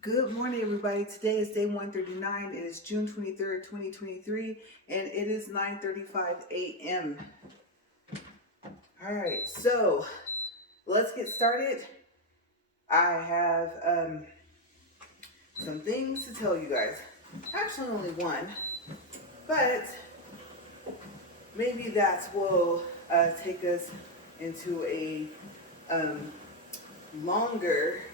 Good morning, everybody. Today is day 139. It is June 23rd, 2023, and it is 9:35 a.m. All right, so let's get started. I have some things to tell you guys. Actually, only one, but maybe that will take us into a um, longer,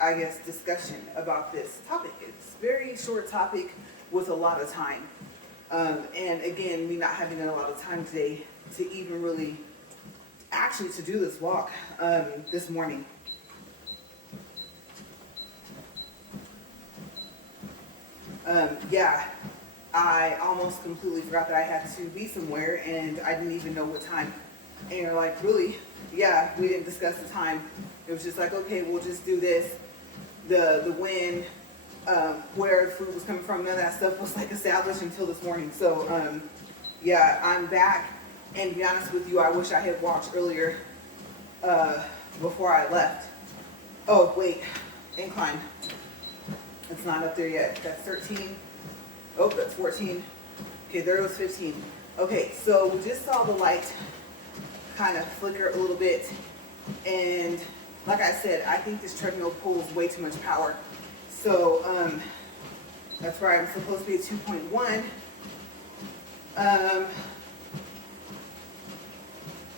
I guess, discussion about this topic. It's a very short topic with a lot of time. And again, me not having a lot of time today to even really actually to do this walk this morning. Yeah, I almost completely forgot that I had to be somewhere and I didn't even know what time. And you're like, really? Yeah, we didn't discuss the time. It was just like, okay, we'll just do this. The when, where the food was coming from, none of that stuff was like established until this morning. So yeah, I'm back. And to be honest with you, I wish I had walked earlier uh, before I left. Oh, wait, incline. It's not up there yet. That's 13. Oh, that's 14. Okay, there goes 15. Okay, so we just saw the light kind of flicker a little bit. And like I said, I think this treadmill pulls way too much power. So that's why I'm supposed to be at 2.1.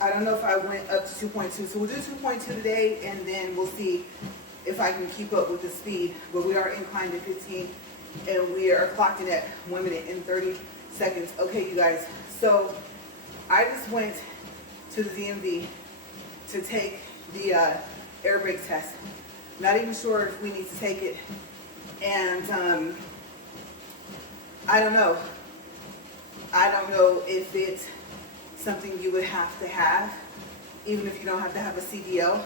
I don't know if I went up to 2.2. So we'll do 2.2 today, and then we'll see if I can keep up with the speed. But we are inclined to 15, and we are clocked in at 1 minute and 30 seconds. Okay, you guys. So I just went to the DMV to take the air brake test. Not even sure if we need to take it. And I don't know. I don't know if it's something you would have to have, even if you don't have to have a CDL,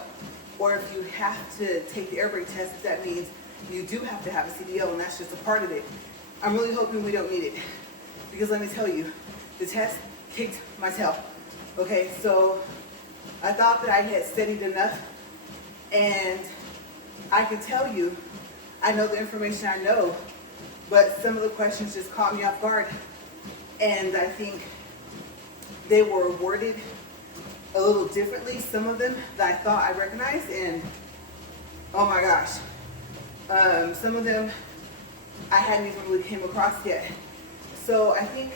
or if you have to take the air brake test, if that means you do have to have a CDL and that's just a part of it. I'm really hoping we don't need it, because let me tell you, the test kicked my tail. Okay, so I thought that I had studied enough, and I can tell you, I know the information I know, but some of the questions just caught me off guard, and I think they were worded a little differently, some of them that I thought I recognized, and oh my gosh, some of them I hadn't even really came across yet. So I think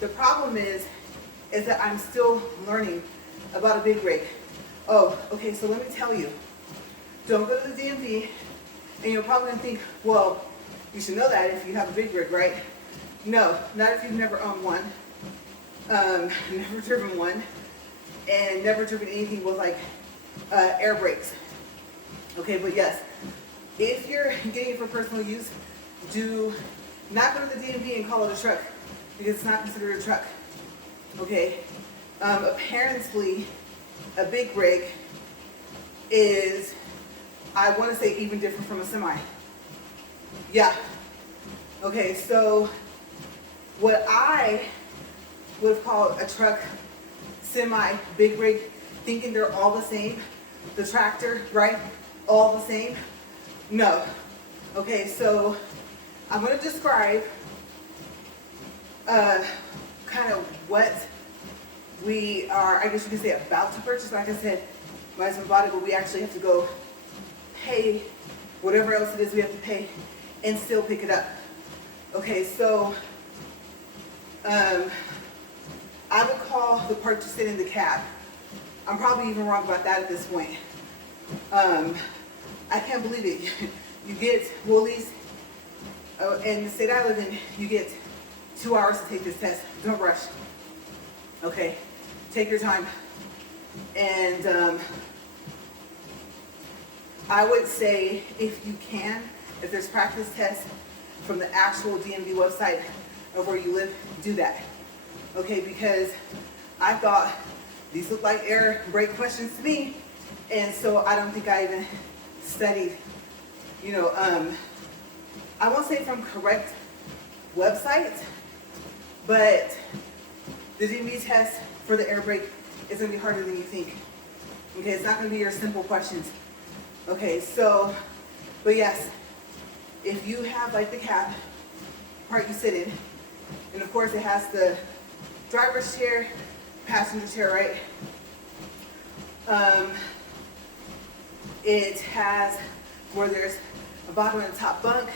the problem is that I'm still learning about a big rig. Oh, okay, so let me tell you, don't go to the DMV, and you're probably gonna think, well, you should know that if you have a big rig, right? No, not if you've never owned one, never driven one, and never driven anything with like air brakes. Okay, but yes, if you're getting it for personal use, do not go to the DMV and call it a truck, because it's not considered a truck. Okay, apparently a big rig is, I want to say, even different from a semi. Yeah. Okay, so what I would have called a truck, semi, big rig, thinking they're all the same, the tractor, right? All the same? No. Okay, so I'm going to describe kind of what we are, I guess you could say, about to purchase. Like I said, my husband bought it, but we actually have to go pay whatever else it is we have to pay and still pick it up. Okay, so I would call the purchase it in the cab. I'm probably even wrong about that at this point. I can't believe it. You get Woolies, in the state I live in, you get 2 hours to take this test. Don't rush. Okay, take your time. And I would say, if you can, if there's practice tests from the actual DMV website of where you live, do that. Okay, because I thought these look like air brake questions to me, and so I don't think I even studied, I won't say from correct website, but the DMV test for the air brake is going to be harder than you think. Okay, it's not going to be your simple questions. Okay, so But yes, if you have like the cab part you sit in, and of course it has the driver's chair, passenger chair, right? It has where there's a bottom and top bunk,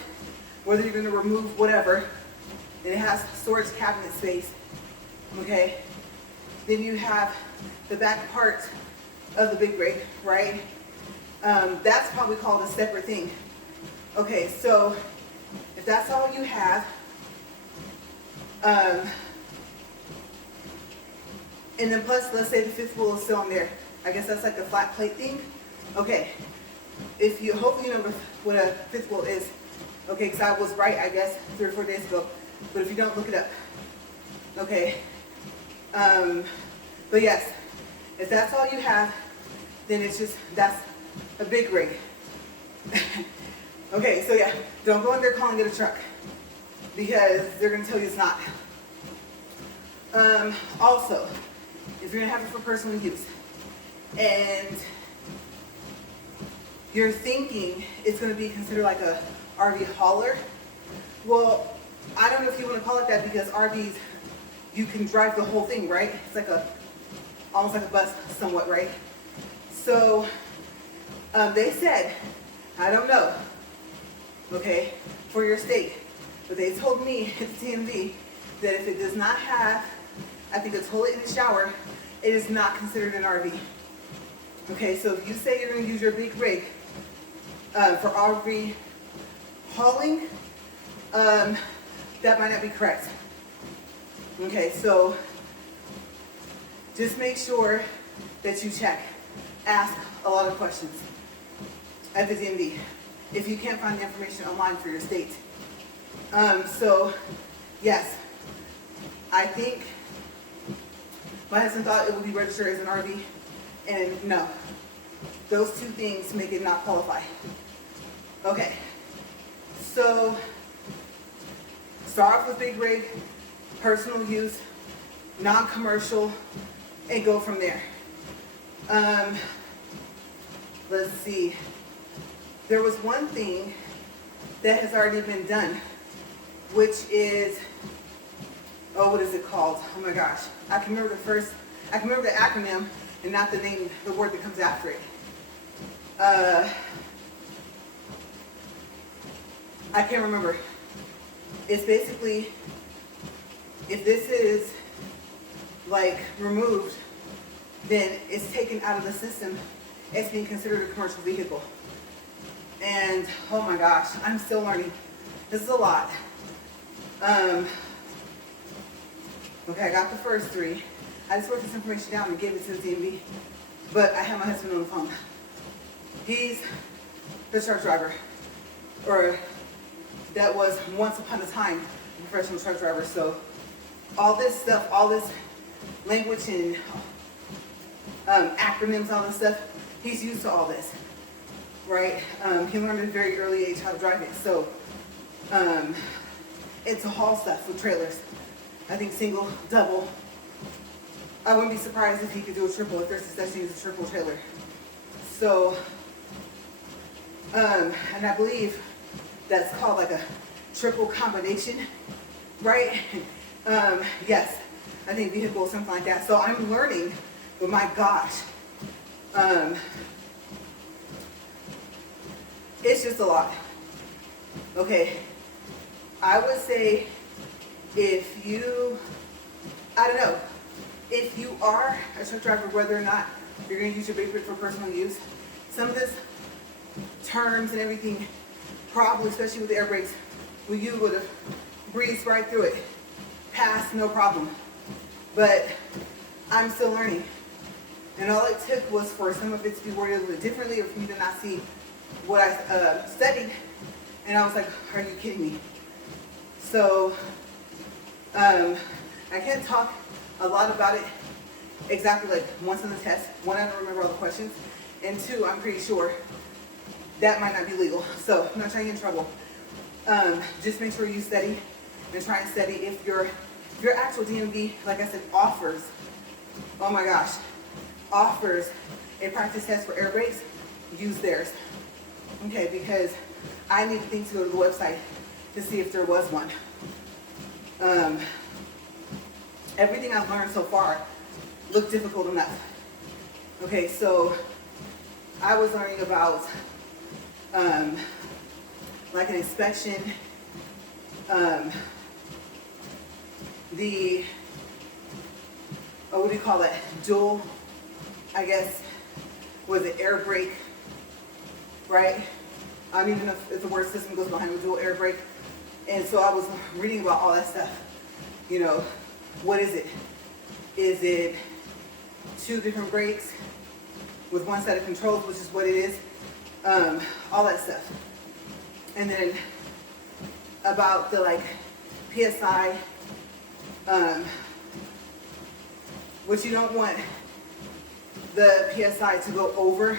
whether you're gonna remove whatever, and it has storage cabinet space, okay? Then you have the back part of the big rig, right? That's probably called a separate thing. Okay, so if that's all you have, and then plus, let's say the fifth wheel is still on there. I guess that's like a flat plate thing. Okay, if you, hopefully you know what a fifth wheel is. Okay, because I was right, I guess, 3 or 4 days ago. But if you don't, look it up. Okay. But yes, if that's all you have, then it's just, that's a big rig. Okay, so yeah, don't go in there calling it a truck, because they're gonna tell you it's not. Also, if you're gonna have it for personal use, and you're thinking it's gonna be considered like a RV hauler, well, I don't know if you wanna call it that, because RVs, you can drive the whole thing, right? It's like almost like a bus somewhat, right? So, they said, I don't know, okay, for your state, but they told me at the DMV that if it does not have, I think, a toilet and a shower, it is not considered an RV. Okay, so if you say you're gonna use your big rig for RV hauling, that might not be correct. Okay, so just make sure that you check. Ask a lot of questions at the DMV if you can't find the information online for your state. So, yes, I think my husband thought it would be registered as an RV, and no. Those two things make it not qualify. Okay, so start off with big rig, personal use, non-commercial, and go from there. Let's see. There was one thing that has already been done, which is, oh, what is it called? Oh my gosh. I can remember the acronym and not the name, the word that comes after it. I can't remember. It's basically, if this is like removed, then it's taken out of the system. It's being considered a commercial vehicle. And oh my gosh, I'm still learning. This is a lot. Okay, I got the first 3. I just wrote this information down and gave it to the DMV. But I have my husband on the phone. He's the truck driver, or that was once upon a time a professional truck driver. So all this stuff, all this language and acronyms, all this stuff, he's used to all this, right? He learned at a very early age how to drive it. So it's a haul stuff with trailers. I think single, double. I wouldn't be surprised if he could do a triple, if there's such thing as a triple trailer. So, and I believe that's called like a triple combination, right? Yes, I think vehicle, something like that. So I'm learning, but my gosh, it's just a lot. Okay, I would say if you, I don't know, if you are a truck driver, whether or not you're going to use your big rig for personal use, some of this terms and everything, probably, especially with the air brakes, well, you would have breezed right through it, passed, no problem. But I'm still learning. And all it took was for some of it to be worded a little bit differently, or for me to not see what I studied. And I was like, are you kidding me? So, I can't talk a lot about it exactly, like once on the test. 1, I don't remember all the questions. And 2, I'm pretty sure that might not be legal. So I'm not trying to get in trouble. Just make sure you study and try and study. If your actual DMV, like I said, offers, oh my gosh, offers a practice test for air brakes, use theirs. Okay, because I need to think to go to the website to see if there was one. Everything I've learned so far looked difficult enough. Okay, so I was learning about like an inspection, the, what do you call it, dual, I guess, was it air brake, right? I don't even know if the word system goes behind the dual air brake. And so I was reading about all that stuff. You know, what is it? Is it 2 different brakes with 1 set of controls, which is what it is? All that stuff. And then about the like PSI, which you don't want the PSI to go over,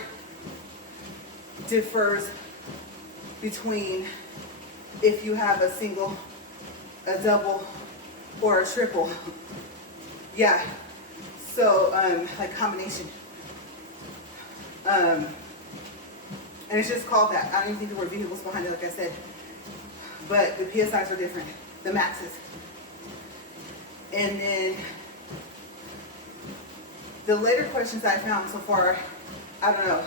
differs between if you have a single, a double, or a triple. Yeah, so like combination. And it's just called that. I don't even think there were vehicles behind it, like I said. But the PSIs are different, the maxes. And then the later questions I found so far, I don't know.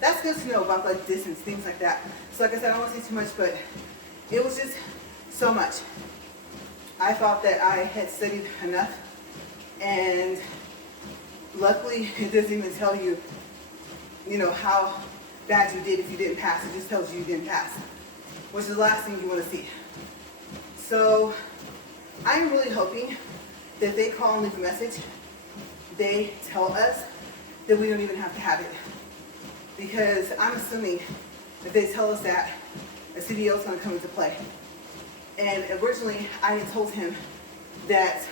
That's good to know about like distance, things like that. So like I said, I don't want to say too much, but it was just so much. I thought that I had studied enough, and luckily it doesn't even tell you, you know, how bad you did if you didn't pass. It just tells you you didn't pass, which is the last thing you want to see. So I'm really hoping that they call and leave a message. They tell us that we don't even have to have it. Because I'm assuming if they tell us that, a CDL is going to come into play. And originally, I had told him that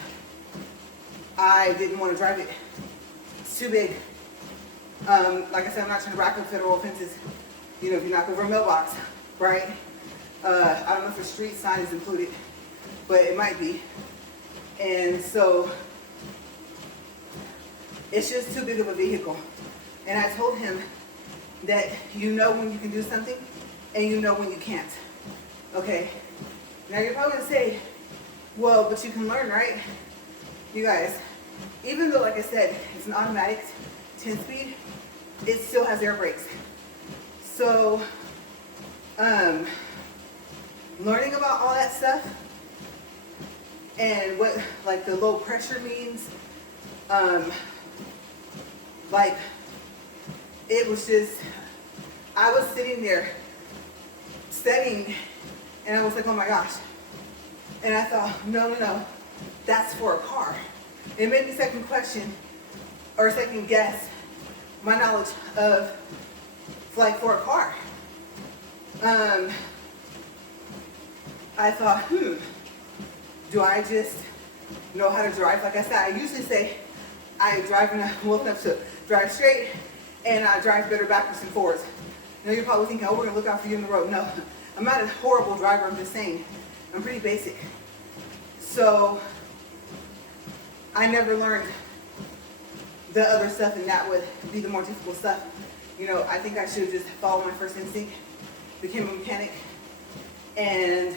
I didn't want to drive it. It's too big. Like I said, I'm not trying to rack up federal offenses. You know, if you knock over a mailbox, right? I don't know if a street sign is included, but it might be. And so, it's just too big of a vehicle. And I told him that you know when you can do something and you know when you can't. Okay? Now you're probably gonna say, well, but you can learn, right? You guys, even though, like I said, it's an automatic 10-speed, it still has air brakes. So, learning about all that stuff and what like the low pressure means, like it was just, I was sitting there studying and I was like, oh my gosh. And I thought, no, that's for a car. It made me second guess my knowledge of like for a car. I thought, do I just know how to drive? Like I said, I usually say I drive well enough to drive straight, and I drive better backwards and forwards. Now you're probably thinking, oh, we're gonna look out for you on the road. No, I'm not a horrible driver, I'm just saying, I'm pretty basic. So I never learned the other stuff, and that would be the more difficult stuff. You know, I think I should have just followed my first instinct, became a mechanic, and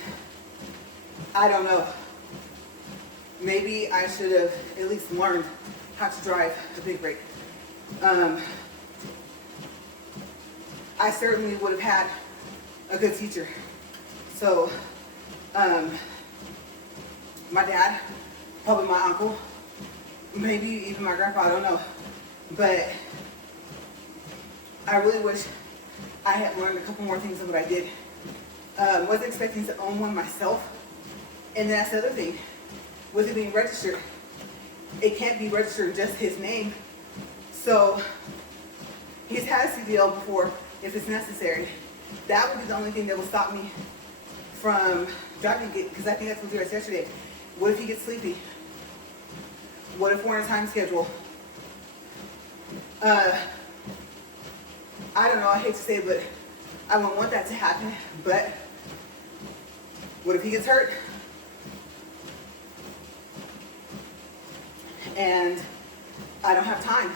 I don't know. Maybe I should have at least learned how to drive a big brake. I certainly would have had a good teacher. So, my dad, probably my uncle, maybe even my grandpa, I don't know. But I really wish I had learned a couple more things than what I did. Wasn't expecting to own one myself. And that's the other thing. With it being registered, it can't be registered in just his name. So he's had a CDL before if it's necessary. That would be the only thing that would stop me from driving it, because I think that's what we did yesterday. What if he gets sleepy? What if we're on a time schedule? I don't know, I hate to say it, but I wouldn't want that to happen. But what if he gets hurt? And I don't have time.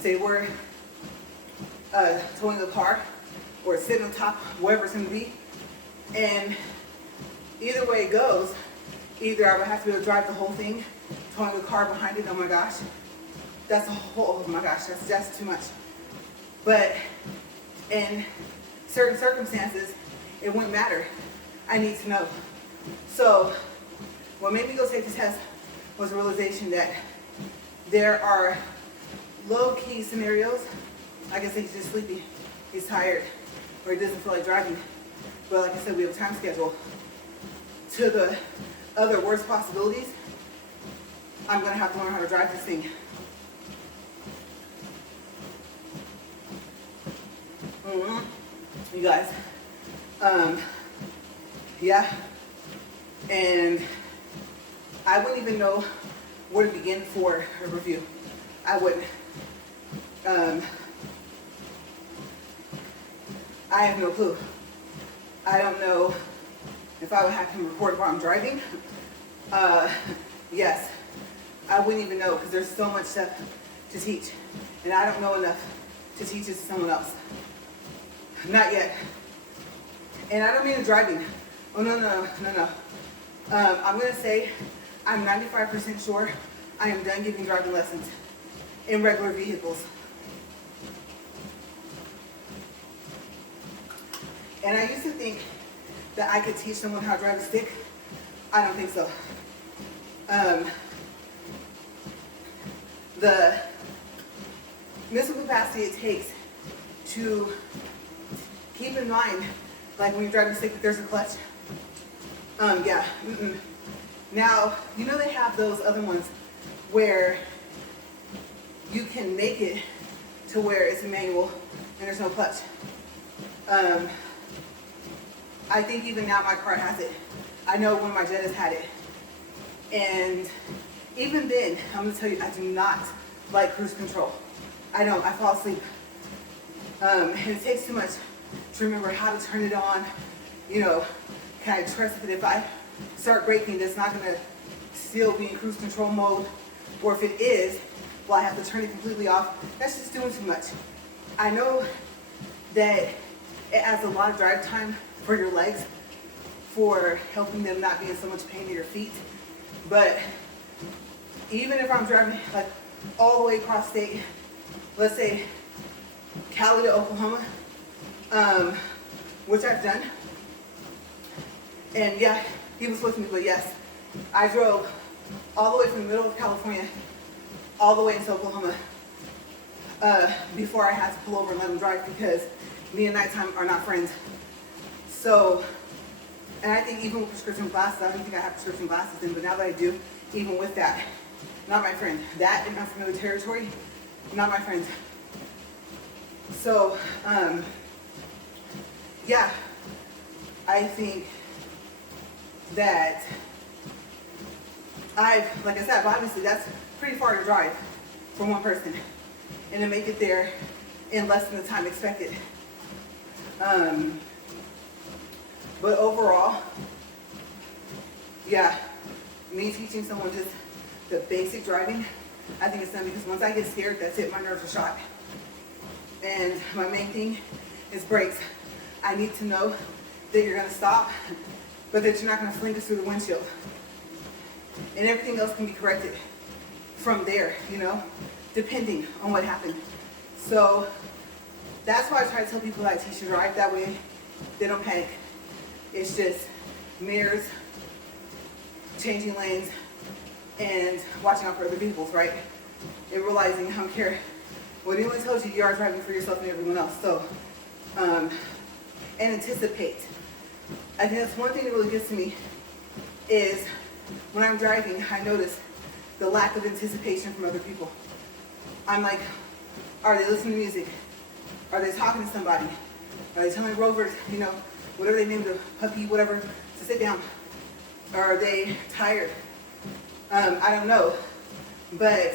Say we're towing a car or sit on top, wherever it's gonna be. And either way it goes, either I would have to be able to drive the whole thing, towing a car behind it, oh my gosh, that's a whole, oh my gosh, that's too much. But in certain circumstances, it wouldn't matter. I need to know. So what made me go take this test was the realization that there are low-key scenarios. I guess he's just sleepy, he's tired, or he doesn't feel like driving. But like I said, we have a time schedule. To the other worst possibilities, I'm gonna have to learn how to drive this thing. You guys, yeah, and I wouldn't even know where to begin for a review. I wouldn't. I have no clue. I don't know if I would have him record while I'm driving. Yes, I wouldn't even know because there's so much stuff to teach, and I don't know enough to teach it to someone else. Not yet. And I don't mean driving. Oh, no. I'm going to say I'm 95% sure I am done giving driving lessons in regular vehicles. And I used to think that I could teach someone how to drive a stick. I don't think so. The mental capacity it takes to keep in mind, like when you're driving a stick, that there's a clutch. Yeah. Now, you know they have those other ones where you can make it to where it's a manual and there's no clutch. I think even now my car has it. I know one of my Jettas had it. And even then, I'm gonna tell you, I do not like cruise control. I don't, I fall asleep. And it takes too much to remember how to turn it on. You know, can I trust that if I start braking, that's not gonna still be in cruise control mode? Or if it is, well, I have to turn it completely off. That's just doing too much. I know that it adds a lot of drive time for your legs, for helping them not be in so much pain in your feet. But even if I'm driving like all the way across state, let's say Cali to Oklahoma, which I've done. And yeah, he was with me, but yes, I drove all the way from the middle of California all the way into Oklahoma before I had to pull over and let him drive because me and nighttime are not friends. So, and I think even with prescription glasses, I don't think I have prescription glasses then, but now that I do, even with that, not my friend. That in unfamiliar territory, not my friend. So, yeah, I think that like I said, obviously that's pretty far to drive for one person and to make it there in less than the time expected. But overall, yeah, me teaching someone just the basic driving, I think it's done because once I get scared, that's it, my nerves are shot. And my main thing is brakes. I need to know that you're gonna stop, but that you're not gonna fling us through the windshield. And everything else can be corrected from there, you know, depending on what happened. So that's why I try to tell people that I teach you to drive, that way they don't panic. It's just mirrors, changing lanes, and watching out for other vehicles, right? And realizing I don't care what anyone tells you, you are driving for yourself and everyone else. So, and anticipate. I think that's one thing that really gets to me is when I'm driving, I notice the lack of anticipation from other people. I'm like, are they listening to music? Are they talking to somebody? Are they telling rovers, you know, whatever they named the puppy, whatever, to sit down? Or are they tired? I don't know. But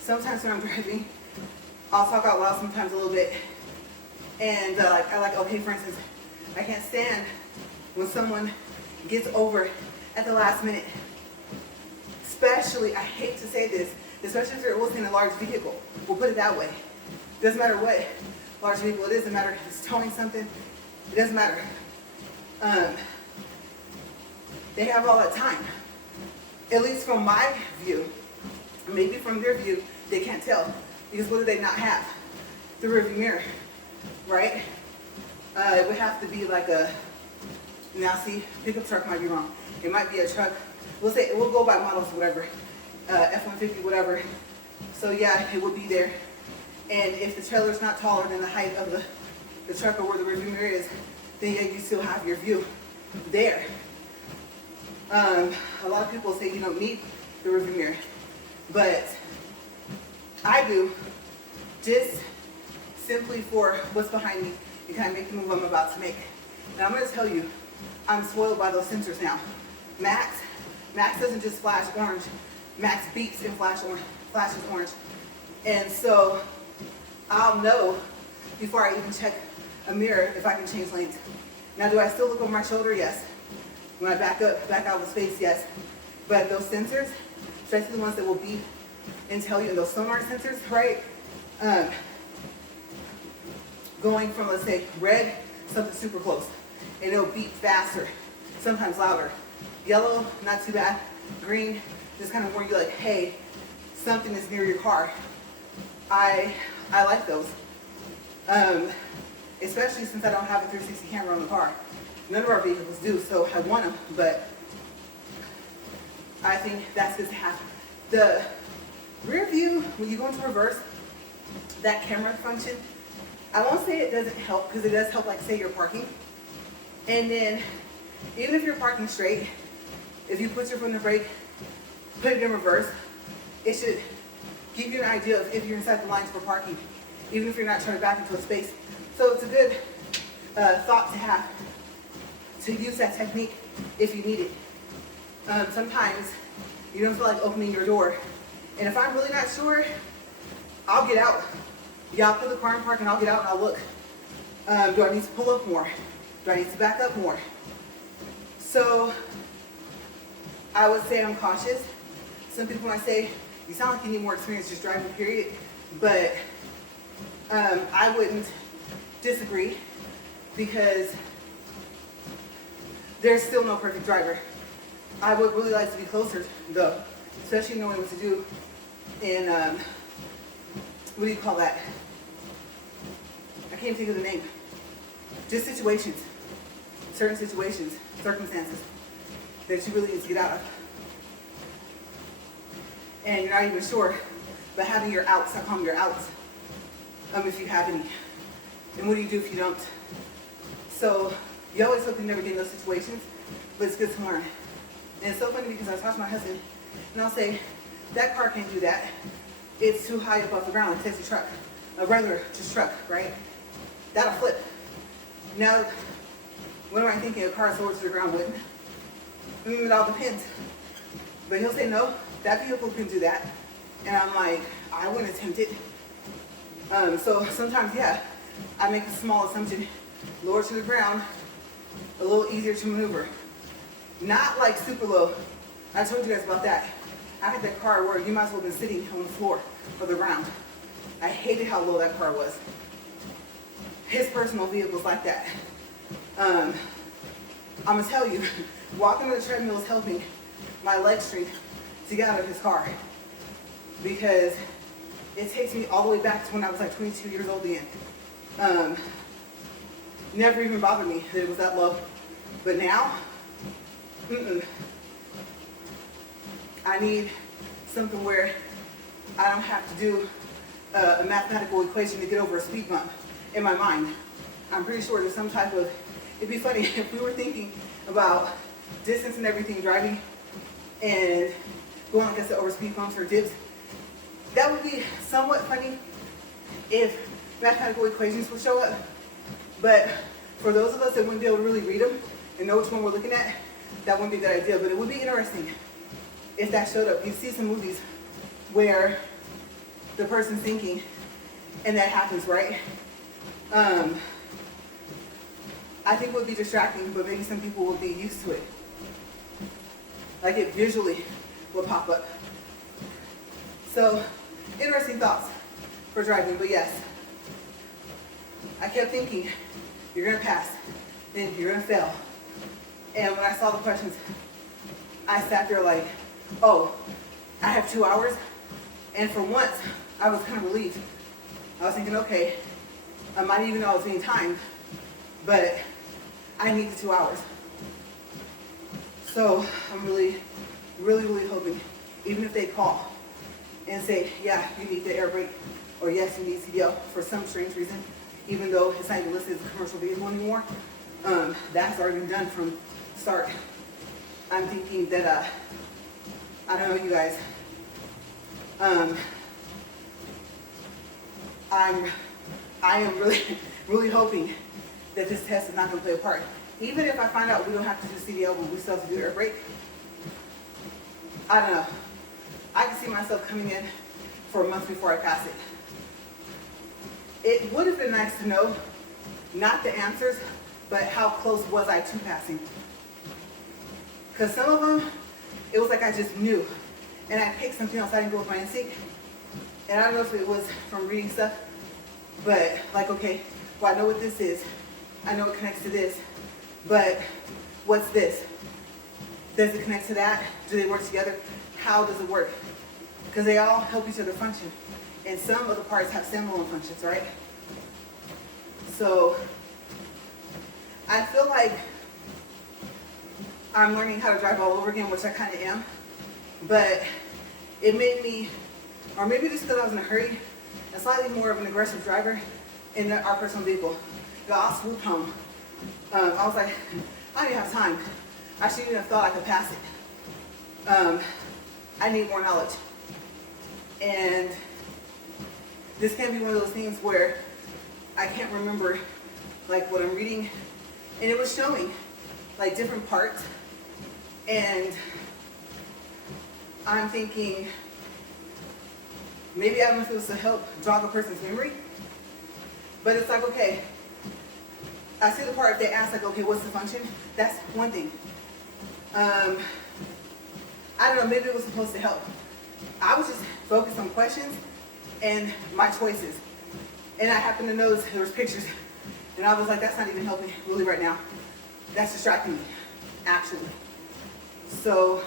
sometimes when I'm driving, I'll talk out loud sometimes a little bit. And okay, for instance, I can't stand when someone gets over at the last minute. Especially, I hate to say this, especially if you're listening in a large vehicle. We'll put it that way. Doesn't matter what. large vehicle. It doesn't matter if it's towing something. It doesn't matter. They have all that time. At least from my view, maybe from their view, they can't tell. Because what do they not have? The rearview mirror, right? It would have to be like a, now see, pickup truck might be wrong. It might be a truck. We'll go by models, whatever. F-150, whatever. So yeah, it would be there. And if the trailer's not taller than the height of the truck or where the rearview mirror is, then yeah, you still have your view there. A lot of people say you don't need the rearview mirror, but I do, just simply for what's behind me and kind of make the move I'm about to make. Now I'm going to tell you, I'm spoiled by those sensors now. Max doesn't just flash orange. Max beeps and flashes orange. And so I'll know before I even check a mirror if I can change lanes. Now, do I still look over my shoulder? Yes. When I back out of space, yes. But those sensors, especially the ones that will beep and tell you, those sonar sensors, right? Going from, let's say, red, something super close, and it'll beep faster, sometimes louder. Yellow, not too bad. Green, just kind of warn you like, hey, something is near your car. I like those. Especially since I don't have a 360 camera on the car. None of our vehicles do, so I want them, but I think that's good to have. The rear view, when you go into reverse, that camera function, I won't say it doesn't help, because it does help, like say you're parking. And then, even if you're parking straight, if you put your foot in the brake, put it in reverse, it should give you an idea of if you're inside the lines for parking, even if you're not turning back into a space. So it's a good thought to have, to use that technique if you need it. Sometimes you don't feel like opening your door. And if I'm really not sure, I'll get out. Y'all put the car in park and I'll get out and I'll look. Do I need to pull up more? Do I need to back up more? So I would say I'm cautious. Some people might say, you sound like you need more experience just driving, period. But I wouldn't disagree, because there's still no perfect driver. I would really like to be closer, though, especially knowing what to do in, what do you call that? I can't think of the name. Just situations, certain situations, circumstances that you really need to get out of. And you're not even sure, but having your outs, I call them your outs, if you have any. And what do you do if you don't? So you always hope you never get in those situations, but it's good to learn. And it's so funny because I talk to my husband, and I'll say, that car can't do that. It's too high above the ground. It takes a truck, a regular just truck, right? That'll flip. Now, what am I thinking? A car lower to the ground wouldn't? It all depends. But he'll say, no, that vehicle can do that. And I'm like, I wouldn't attempt it. So sometimes, yeah, I make a small assumption, lower to the ground, a little easier to maneuver. Not like super low. I told you guys about that. I had that car where you might as well have been sitting on the floor or the ground. I hated how low that car was. His personal vehicle's like that. I'm gonna tell you, walking on the treadmill is helping my leg strength to get out of his car, because it takes me all the way back to when I was like 22 years old again. Never even bothered me that it was that low. But now, I need something where I don't have to do a mathematical equation to get over a speed bump in my mind. I'm pretty sure there's some type of, it'd be funny if we were thinking about distance and everything, driving and going, like I said, over speed bumps or dips. That would be somewhat funny if mathematical equations would show up. But for those of us that wouldn't be able to really read them and know which one we're looking at, that wouldn't be a good idea. But it would be interesting if that showed up. You see some movies where the person's thinking and that happens, right? I think it would be distracting, but maybe some people will be used to it. Like it visually will pop up. So, interesting thoughts for driving, but yes. I kept thinking, you're gonna pass, then you're gonna fail. And when I saw the questions, I sat there like, oh, I have 2 hours. And for once, I was kind of relieved. I was thinking, okay, I might even know I was being timed, but I need the 2 hours. So I'm really, really, really hoping, even if they call and say, yeah, you need the air brake, or yes, you need CDL for some strange reason, even though it's not even listed as a commercial vehicle anymore, that's already been done from start. I'm thinking that, I don't know you guys, I am really, really hoping that this test is not going to play a part. Even if I find out we don't have to do CDL, but we still have to do air brake, I don't know. I can see myself coming in for a month before I pass it. It would have been nice to know, not the answers, but how close was I to passing. Because some of them, it was like I just knew. And I picked something else. I didn't go with my instinct. And I don't know if it was from reading stuff, but like, okay, well, I know what this is. I know it connects to this, but what's this? Does it connect to that? Do they work together? How does it work? Because they all help each other function. And some of the parts have standalone functions, right? So I feel like I'm learning how to drive all over again, which I kind of am. But it made me, or maybe just because I was in a hurry, a slightly more of an aggressive driver in our personal vehicle. I'll swoop home. I was like, I didn't have time. I shouldn't even have thought I could pass it. I need more knowledge. And this can be one of those things where I can't remember like what I'm reading. And it was showing like different parts. And I'm thinking, maybe I don't know if it was to help jog a person's memory. But it's like, okay, I see the part if they ask like, okay, what's the function? That's one thing. I don't know, maybe it was supposed to help. I was just focused on questions and my choices. And I happened to notice there was pictures. And I was like, that's not even helping really right now. That's distracting me, actually. So,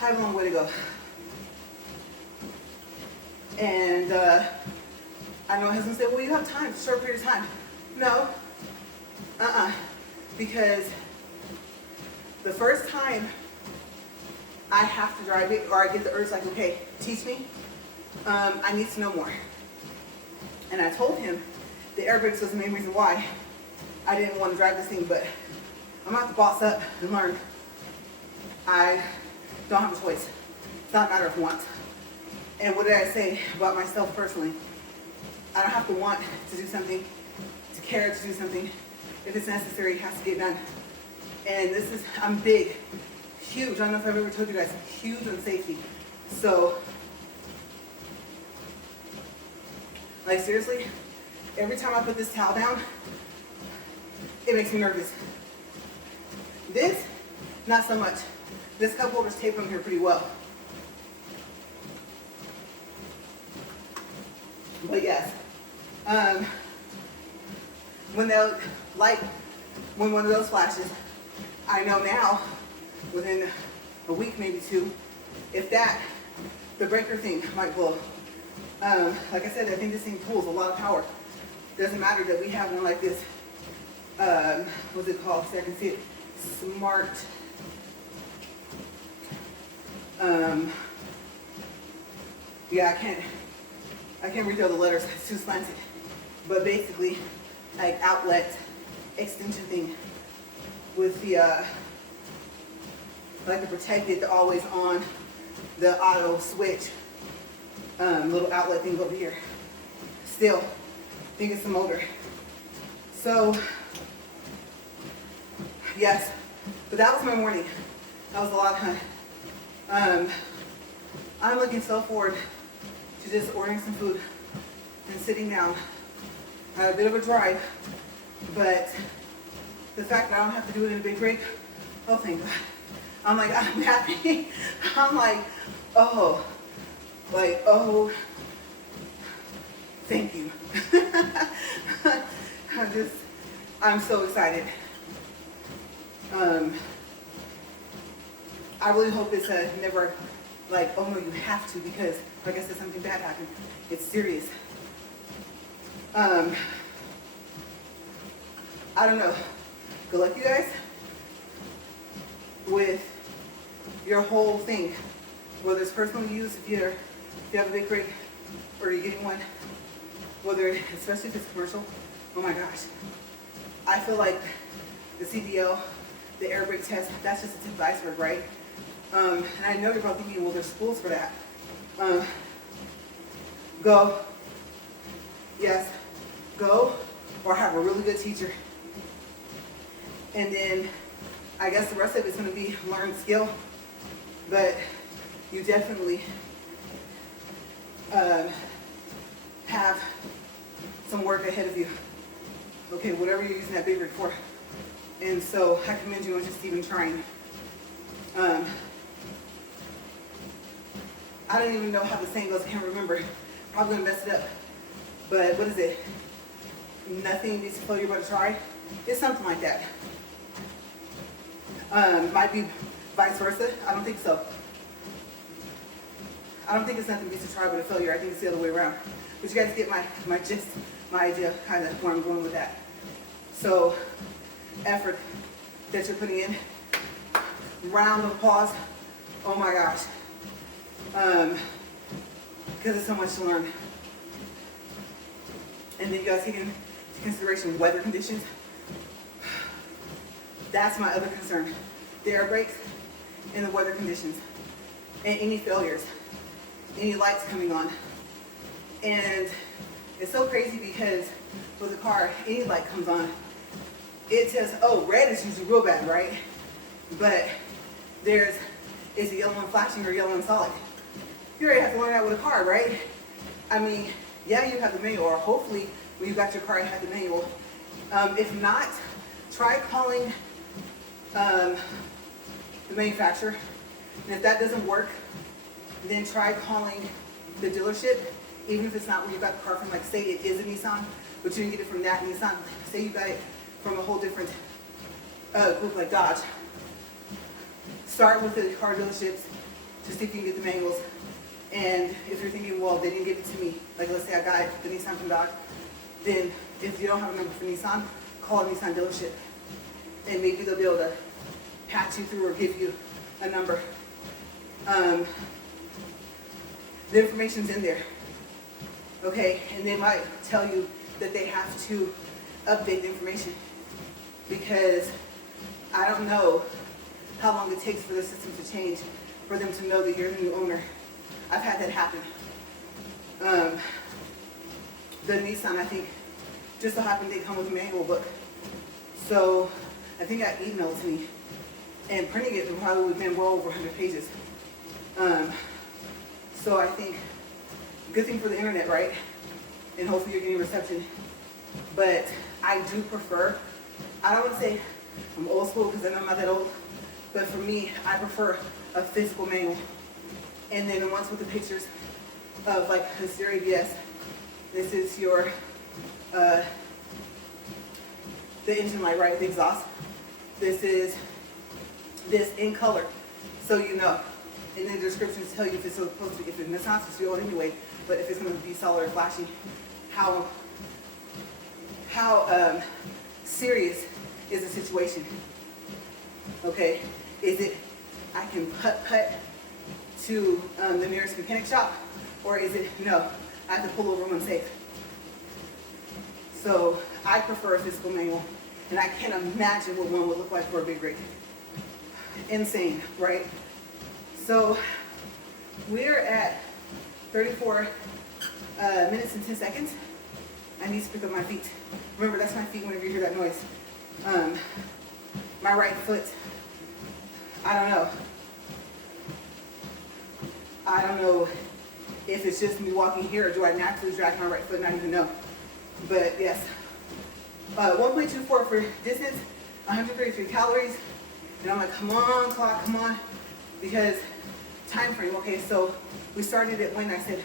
I have a long way to go. And I know my husband said, well, you have time, short period of time. No, because the first time I have to drive it, or I get the urge like, okay, teach me, I need to know more. And I told him the air brakes was the main reason why I didn't want to drive this thing, but I'm going to have to boss up and learn. I don't have a choice. It's not a matter of want. And what did I say about myself personally? I don't have to want to do something, to care to do something. If it's necessary, it has to get done. And this is, I'm big, huge. I don't know if I've ever told you guys, I'm huge on safety. So, like seriously, every time I put this towel down, it makes me nervous. This, not so much. This cup holder's taped on here pretty well. But yes, when the light, when one of those flashes, I know now, within a week, maybe two, if that, the breaker thing might blow. Like I said, I think this thing pulls a lot of power. Doesn't matter that we have one like this, what's it called, so I can see it, Smart, yeah, I can't read all the letters, it's too slanted. But basically, like outlet extension thing with the, like the protected, the always on, the auto switch, little outlet thing over here. Still, I think it's the motor. So, yes, but that was my morning. That was a lot, huh? I'm looking so forward to just ordering some food and sitting down. I had a bit of a drive, but the fact that I don't have to do it in a big break, oh thank God. I'm like, I'm happy. I'm like, oh, thank you. I'm so excited. I really hope it's never like, oh no, you have to, because like I said, something bad happened. It's serious. I don't know. Good luck, you guys, with your whole thing, whether it's personal use, if you have a big rig or you're getting one, whether, especially if it's commercial. Oh my gosh. I feel like the CDL, the air brake test, that's just a tip of the iceberg, right? And I know you're probably thinking, well, there's schools for that. Go. Yes. Go, or have a really good teacher. And then I guess the rest of it's going to be learned skill. But you definitely have some work ahead of you. Okay, whatever you're using that big rig for. And so I commend you on just even trying. I don't even know how the saying goes, I can't remember. Probably gonna mess it up. But what is it? Nothing needs to fail, you're about to try. It's something like that. Might be vice versa. I don't think so. I don't think it's nothing beats a try but a failure. I think it's the other way around. But you guys get my gist, my idea, kind of where I'm going with that. So, effort that you're putting in. Round of applause. Oh my gosh. Because there's so much to learn. And then you guys take into consideration weather conditions. That's my other concern. The air brakes and the weather conditions. And any failures. Any lights coming on. And it's so crazy because with a car, any light comes on, it says, oh, red is usually real bad, right? But is it yellow and flashing or yellow and solid? You already have to learn that with a car, right? I mean, yeah, you have the manual, or hopefully when you got your car, you have the manual. If not, try calling the manufacturer. And if that doesn't work, then try calling the dealership, even if it's not where you got the car from. Like say it is a Nissan, but you didn't get it from that Nissan. Say you got it from a whole different group like Dodge. Start with the car dealerships to see if you can get the manuals. And if you're thinking, well, they didn't give it to me, like let's say I got the Nissan from Dodge, then if you don't have a number for Nissan, call a Nissan dealership. And maybe they'll be able to patch you through or give you a number. The information's in there, okay? And they might tell you that they have to update the information because I don't know how long it takes for the system to change for them to know that you're the new owner. I've had that happen. The Nissan, I think, just so happened they come with a manual book. So I think I emailed to me, and printing it would probably have been well over 100 pages. So I think, good thing for the internet, right? And hopefully you're getting reception. But I do prefer, I don't want to say I'm old school because I know I'm not that old, but for me, I prefer a physical manual. And then the ones with the pictures of like the Stereo ABS, this is your, the engine light, right, the exhaust. This is this in color, so you know. And then the descriptions tell you if it's supposed to be, if it's not supposed to be old anyway, but if it's going to be solid or flashy, how serious is the situation? Okay, is it I can putt to the nearest mechanic shop, or is it no, I have to pull over when I'm safe? So I prefer a physical manual, and I can't imagine what one would look like for a big rig. Insane, right? So we're at 34 minutes and 10 seconds. I need to pick up my feet. Remember, that's my feet whenever you hear that noise. My right foot, I don't know. I don't know if it's just me walking here or do I naturally drag my right foot, not even know. But yes, 1.24 for distance, 133 calories. And I'm like, come on, clock, come on. Because time frame, okay, so we started at when I said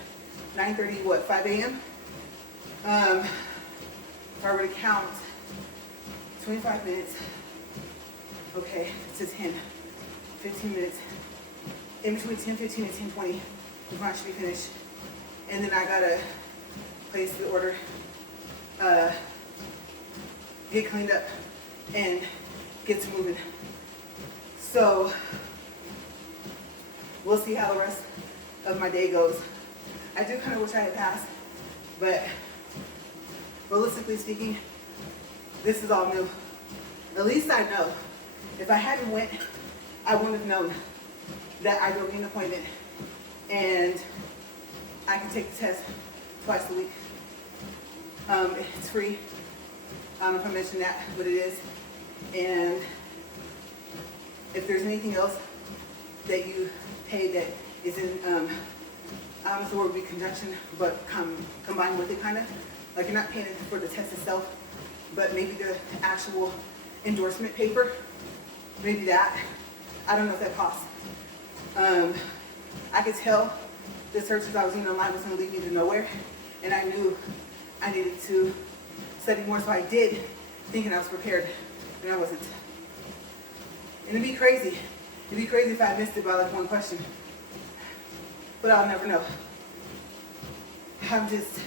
9:30, what, 5 a.m.? if I were to count 25 minutes, okay, to 10, 15 minutes, in between 10, 15, and 10, 20, the run should be finished. And then I gotta place the order, get cleaned up, and get to moving. So we'll see how the rest of my day goes. I do kind of wish I had passed, but realistically speaking, this is all new. At least I know. If I hadn't went, I wouldn't have known that I don't need an appointment and I can take the test twice a week. It's free. I don't know if I mentioned that, but it is. And if there's anything else that you pay that is in, I don't know if the word would be conjunction, but combined with it kind of. Like you're not paying for the test itself, but maybe the actual endorsement paper, maybe that. I don't know if that costs. I could tell the searches I was doing online was going to lead me to nowhere, and I knew I needed to study more, so I did, thinking I was prepared, and I wasn't. And it'd be crazy. It'd be crazy if I missed it by like one question, but I'll never know. I'm just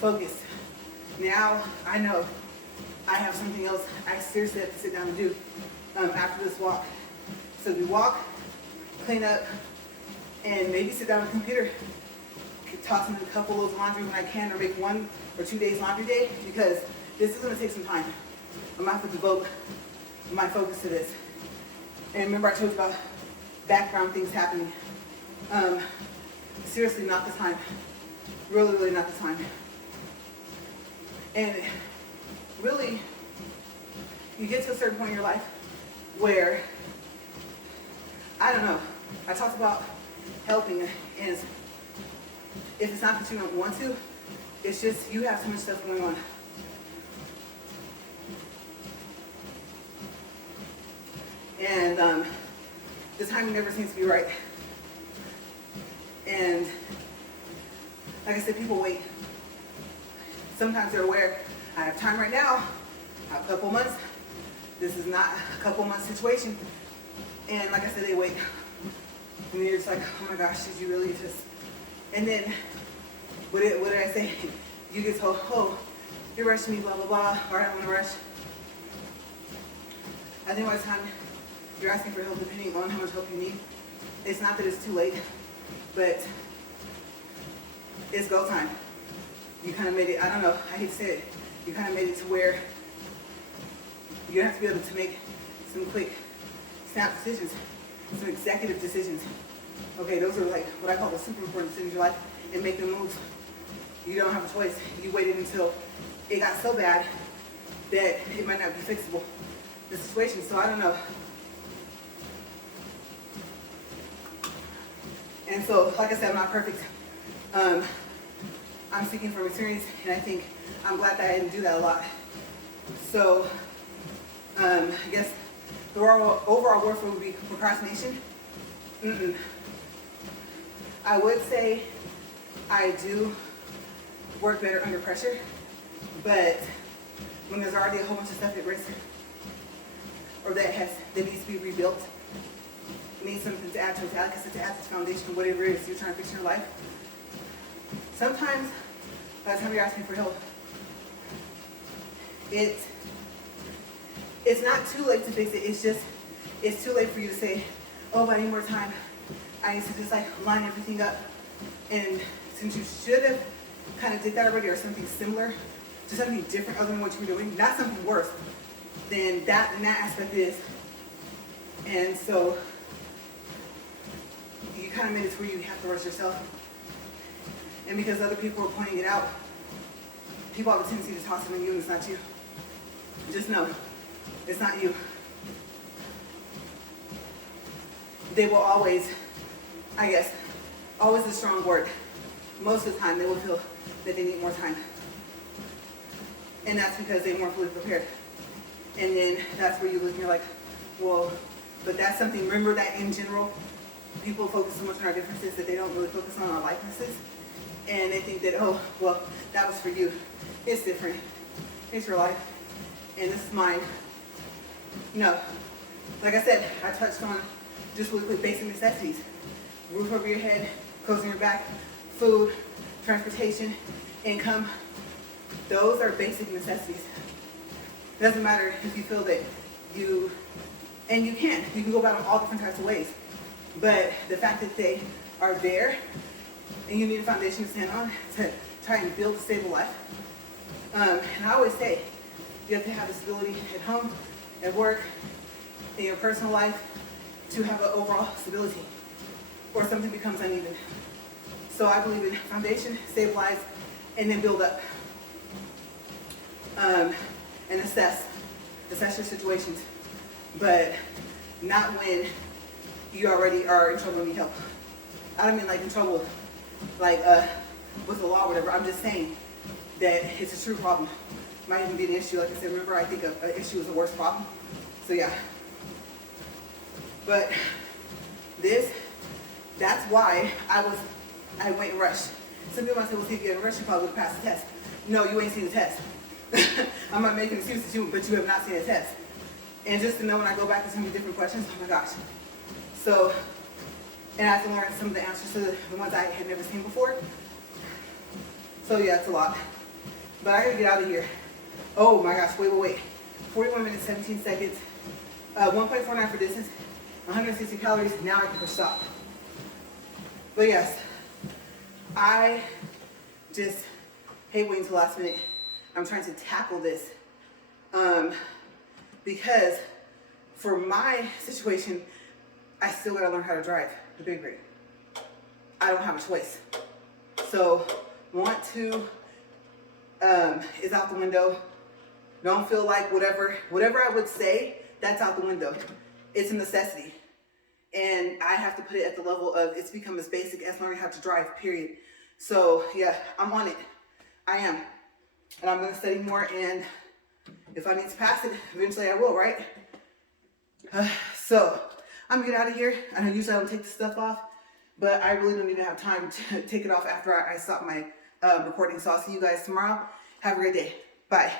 focused. Now I know I have something else I seriously have to sit down and do after this walk. So we walk, clean up, and maybe sit down on the computer, toss in a couple loads of laundry when I can, or make 1 or 2 days laundry day, because this is going to take some time. I'm going to have to devote my focus to this. And remember I told you about background things happening. Seriously, not the time. Really, really not the time. And really, you get to a certain point in your life where, I don't know, I talked about helping, and if it's not that you don't want to, it's just you have too much stuff going on. And the timing never seems to be right. And like I said, people wait. Sometimes they're aware, I have time right now, I have a couple months. This is not a couple months situation. And like I said, they wait. And you're just like, oh my gosh, did you really just? And then, what did I say? You get told, oh, you're rushing me, blah, blah, blah, or I don't want to rush. I think by the time you're asking for help, depending on how much help you need, it's not that it's too late, but it's go time. You kind of made it, I don't know, I hate to say it, you kind of made it to where you have to be able to make some quick snap decisions, some executive decisions. Okay, those are like what I call the super important decisions in your life, and make them moves. You don't have a choice. You waited until it got so bad that it might not be fixable, the situation. So I don't know. And so, like I said, I'm not perfect. I'm speaking from experience, and I think I'm glad that I didn't do that a lot. So, I guess the overall word for it would be procrastination. I would say I do work better under pressure, but when there's already a whole bunch of stuff at risk, or that needs to be rebuilt, needs something to add to it, to add to the foundation, whatever it is you're trying to fix in your life. Sometimes, by the time you're asking for help, it's not too late to fix it. It's too late for you to say, oh, I need more time. I need to just like line everything up. And since you should have kind of did that already, or something similar, to something different other than what you were doing, not something worse, then that in that aspect is. And so you kind of made it to where you have to rush yourself. And because other people are pointing it out, people have a tendency to toss it on you, and it's not you. Just know, it's not you. They will always, I guess, always a strong word. Most of the time, they will feel that they need more time. And that's because they weren't fully prepared. And then that's where you look and you're like, well, but that's something, remember that in general, people focus so much on our differences that they don't really focus on our likenesses. And they think that, oh, well, that was for you. It's different. It's your life, and this is mine. No, like I said, I touched on just really quick basic necessities. Roof over your head, clothes on your back, food, transportation, income. Those are basic necessities. It doesn't matter if you feel that you can go about them all different types of ways. But the fact that they are there and you need a foundation to stand on to try and build a stable life. And I always say, you have to have the stability at home, at work, in your personal life to have an overall stability, or something becomes uneven. So I believe in foundation, stabilize, and then build up. And assess your situations, but not when you already are in trouble and need help. I don't mean like in trouble, like with the law or whatever. I'm just saying that it's a true problem. Might even be an issue. Like I said, remember, I think an issue is the worst problem. So yeah. But that's why I went and rushed. Some people might say, well, see, if you get rushed, you probably would pass the test. No, you ain't seen the test. I'm not making excuses to you, but you have not seen a test. And just to know when I go back to some of the different questions, oh my gosh. So, and I have to learn some of the answers to the ones I had never seen before. So yeah, it's a lot. But I gotta get out of here. Oh my gosh, wait. 41 minutes, 17 seconds. 1.49 for distance, 160 calories. Now I can push stop. But yes, I just hate waiting until the last minute. I'm trying to tackle this because for my situation, I still gotta learn how to drive the big rig. I don't have a choice. So want to is out the window. Don't feel like whatever I would say, that's out the window. It's a necessity. And I have to put it at the level of it's become as basic as learning how to drive, period. So yeah, I'm on it. I am. And I'm going to study more, and if I need to pass it, eventually I will, right? So I'm going to get out of here. I know usually I don't take the stuff off, but I really don't even have time to take it off after I stop my recording. So I'll see you guys tomorrow. Have a great day. Bye.